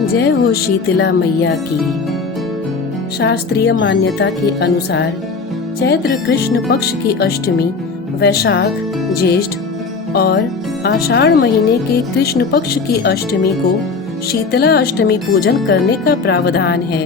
जय हो शीतला मैया की। शास्त्रीय मान्यता के अनुसार चैत्र कृष्ण पक्ष की अष्टमी वैशाख ज्येष्ठ और आषाढ़ महीने के कृष्ण पक्ष की अष्टमी को शीतला अष्टमी पूजन करने का प्रावधान है।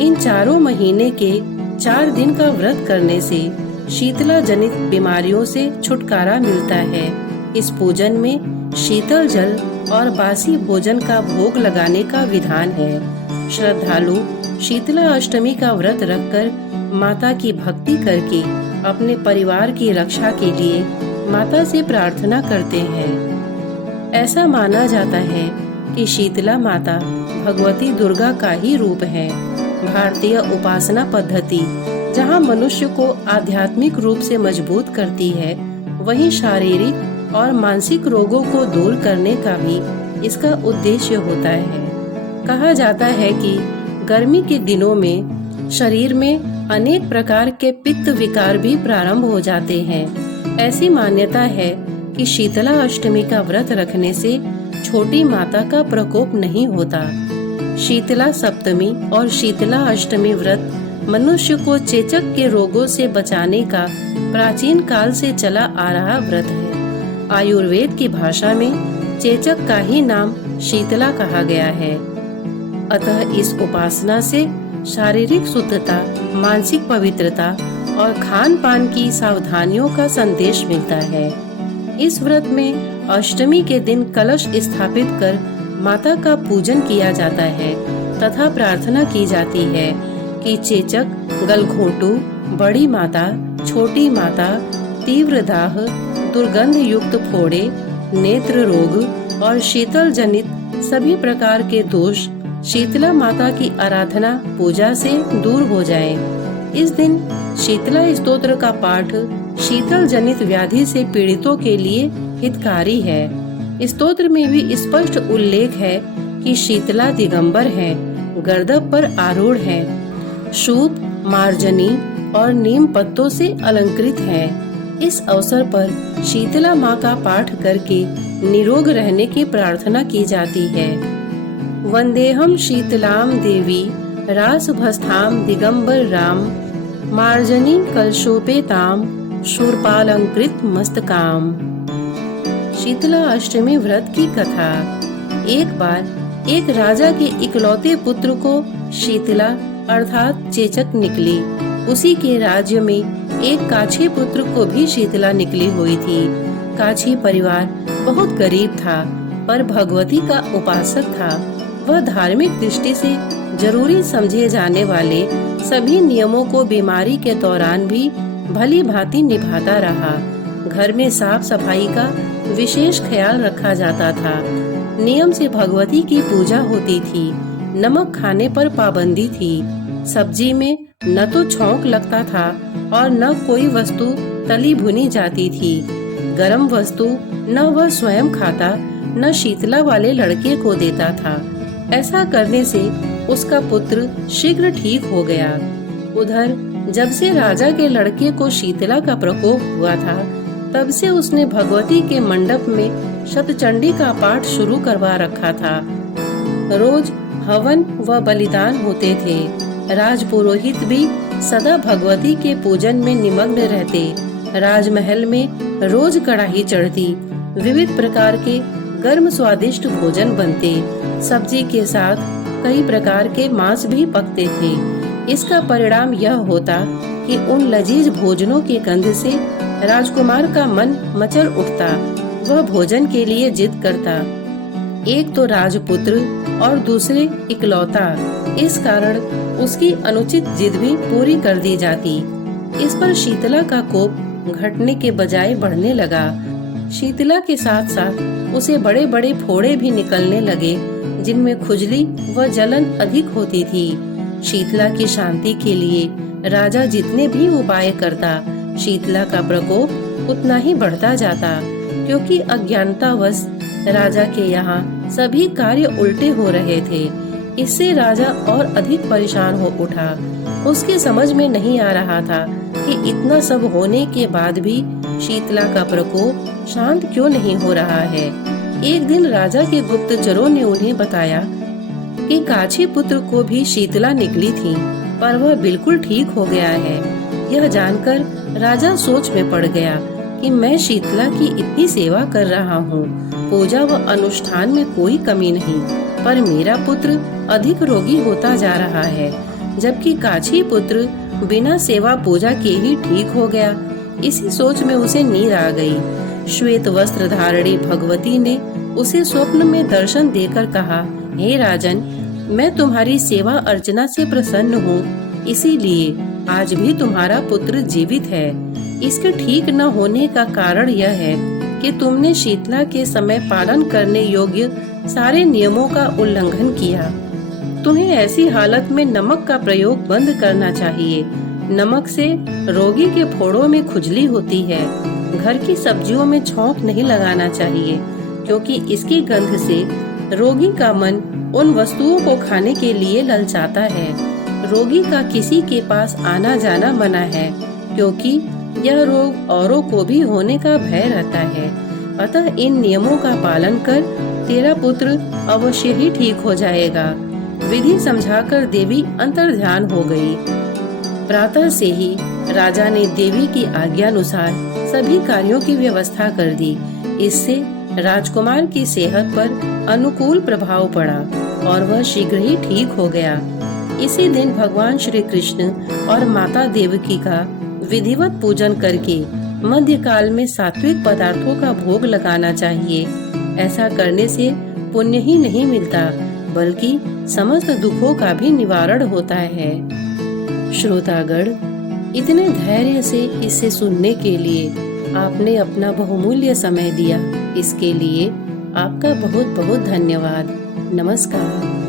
इन चारों महीने के 4 दिन का व्रत करने से शीतला जनित बीमारियों से छुटकारा मिलता है। इस पूजन में शीतल जल और बासी भोजन का भोग लगाने का विधान है। श्रद्धालु शीतला अष्टमी का व्रत रखकर माता की भक्ति करके अपने परिवार की रक्षा के लिए माता से प्रार्थना करते हैं। ऐसा माना जाता है कि शीतला माता भगवती दुर्गा का ही रूप है। भारतीय उपासना पद्धति जहाँ मनुष्य को आध्यात्मिक रूप से मजबूत करती है, वहीं शारीरिक और मानसिक रोगों को दूर करने का भी इसका उद्देश्य होता है। कहा जाता है कि गर्मी के दिनों में शरीर में अनेक प्रकार के पित्त विकार भी प्रारंभ हो जाते हैं। ऐसी मान्यता है कि शीतला अष्टमी का व्रत रखने से छोटी माता का प्रकोप नहीं होता। शीतला सप्तमी और शीतला अष्टमी व्रत मनुष्य को चेचक के रोगों से बचाने का प्राचीन काल से चला आ रहा व्रत है। आयुर्वेद की भाषा में चेचक का ही नाम शीतला कहा गया है। अतः इस उपासना से शारीरिक शुद्धता, मानसिक पवित्रता और खान पान की सावधानियों का संदेश मिलता है। इस व्रत में अष्टमी के दिन कलश स्थापित कर माता का पूजन किया जाता है तथा प्रार्थना की जाती है कि चेचक, गलघोंटू, बड़ी माता, छोटी माता, तीव्र दाह, दुर्गंध युक्त फोड़े, नेत्र रोग और शीतल जनित सभी प्रकार के दोष शीतला माता की आराधना पूजा से दूर हो जाए। इस दिन शीतला स्तोत्र का पाठ शीतल जनित व्याधि से पीड़ितों के लिए हितकारी है। स्तोत्र में भी स्पष्ट उल्लेख है कि शीतला दिगंबर है, गर्दभ पर आरूढ़ है, शूप, मार्जनी और नीम पत्तों से अलंकृत है। इस अवसर पर शीतला माँ का पाठ करके निरोग रहने की प्रार्थना की जाती है। वंदेहम शीतलाम देवी रासभस्थाम दिगंबर राम, मार्जनी कलशोपेताम शूरपालंकृत मस्तकाम। शीतला अष्टमी व्रत की कथा। एक बार एक राजा के इकलौते पुत्र को शीतला अर्थात चेचक निकली। उसी के राज्य में एक काछी पुत्र को भी शीतला निकली हुई थी। काछी परिवार बहुत गरीब था पर भगवती का उपासक था। वह धार्मिक दृष्टि से जरूरी समझे जाने वाले सभी नियमों को बीमारी के दौरान भी भली भांति निभाता रहा। घर में साफ सफाई का विशेष ख्याल रखा जाता था। नियम से भगवती की पूजा होती थी। नमक खाने पर पाबंदी थी। सब्जी में न तो छौंक लगता था और न कोई वस्तु तली भुनी जाती थी। गरम वस्तु न वह स्वयं खाता न शीतला वाले लड़के को देता था। ऐसा करने से उसका पुत्र शीघ्र ठीक हो गया। उधर जब से राजा के लड़के को शीतला का प्रकोप हुआ था, तब से उसने भगवती के मंडप में शतचंडी का पाठ शुरू करवा रखा था। रोज हवन व बलिदान होते थे। राजपुरोहित भी सदा भगवती के पूजन में निमग्न रहते। राजमहल में रोज कढ़ाई चढ़ती। विविध प्रकार के गर्म स्वादिष्ट भोजन बनते। सब्जी के साथ कई प्रकार के मांस भी पकते थे। इसका परिणाम यह होता कि उन लजीज भोजनों के गंध से राजकुमार का मन मचल उठता। वह भोजन के लिए जिद करता। एक तो राजपुत्र और दूसरे इकलौता, इस कारण उसकी अनुचित जिद भी पूरी कर दी जाती। इस पर शीतला का कोप घटने के बजाय बढ़ने लगा। शीतला के साथ साथ उसे बड़े बड़े फोड़े भी निकलने लगे, जिनमें खुजली व जलन अधिक होती थी। शीतला की शांति के लिए राजा जितने भी उपाय करता, शीतला का प्रकोप उतना ही बढ़ता जाता, क्योंकि अज्ञानतावश राजा के यहाँ सभी कार्य उल्टे हो रहे थे। इससे राजा और अधिक परेशान हो उठा। उसके समझ में नहीं आ रहा था कि इतना सब होने के बाद भी शीतला का प्रकोप शांत क्यों नहीं हो रहा है। एक दिन राजा के गुप्तचरों ने उन्हें बताया कि काछी पुत्र को भी शीतला निकली थी, पर वह बिल्कुल ठीक हो गया है। यह जानकर राजा सोच में पड़ गया कि मैं शीतला की इतनी सेवा कर रहा हूँ, पूजा व अनुष्ठान में कोई कमी नहीं, पर मेरा पुत्र अधिक रोगी होता जा रहा है, जबकि काछी पुत्र बिना सेवा पूजा के ही ठीक हो गया। इसी सोच में उसे नींद आ गई। श्वेत वस्त्र धारणी भगवती ने उसे स्वप्न में दर्शन देकर कहा, हे राजन, मैं तुम्हारी सेवा अर्चना से प्रसन्न हूँ, इसीलिए आज भी तुम्हारा पुत्र जीवित है। इसके ठीक न होने का कारण यह है कि तुमने शीतला के समय पालन करने योग्य सारे नियमों का उल्लंघन किया। तुम्हें ऐसी हालत में नमक का प्रयोग बंद करना चाहिए। नमक से रोगी के फोड़ों में खुजली होती है। घर की सब्जियों में छौंक नहीं लगाना चाहिए, क्योंकि इसकी गंध से रोगी का मन उन वस्तुओं को खाने के लिए ललचाता है। रोगी का किसी के पास आना जाना मना है, क्योंकि यह रोग औरों को भी होने का भय रहता है। अतः इन नियमों का पालन कर तेरा पुत्र अवश्य ही ठीक हो जाएगा। विधि समझाकर देवी अंतर्ध्यान हो गई। प्रातः से ही राजा ने देवी की आज्ञानुसार सभी कार्यों की व्यवस्था कर दी। इससे राजकुमार की सेहत पर अनुकूल प्रभाव पड़ा और वह शीघ्र ही ठीक हो गया। इसी दिन भगवान श्री कृष्ण और माता देवकी का विधिवत पूजन करके मध्यकाल में सात्विक पदार्थों का भोग लगाना चाहिए। ऐसा करने से पुण्य ही नहीं मिलता, बल्कि समस्त दुखों का भी निवारण होता है। श्रोतागण, इतने धैर्य से इसे सुनने के लिए आपने अपना बहुमूल्य समय दिया, इसके लिए आपका बहुत बहुत धन्यवाद। नमस्कार।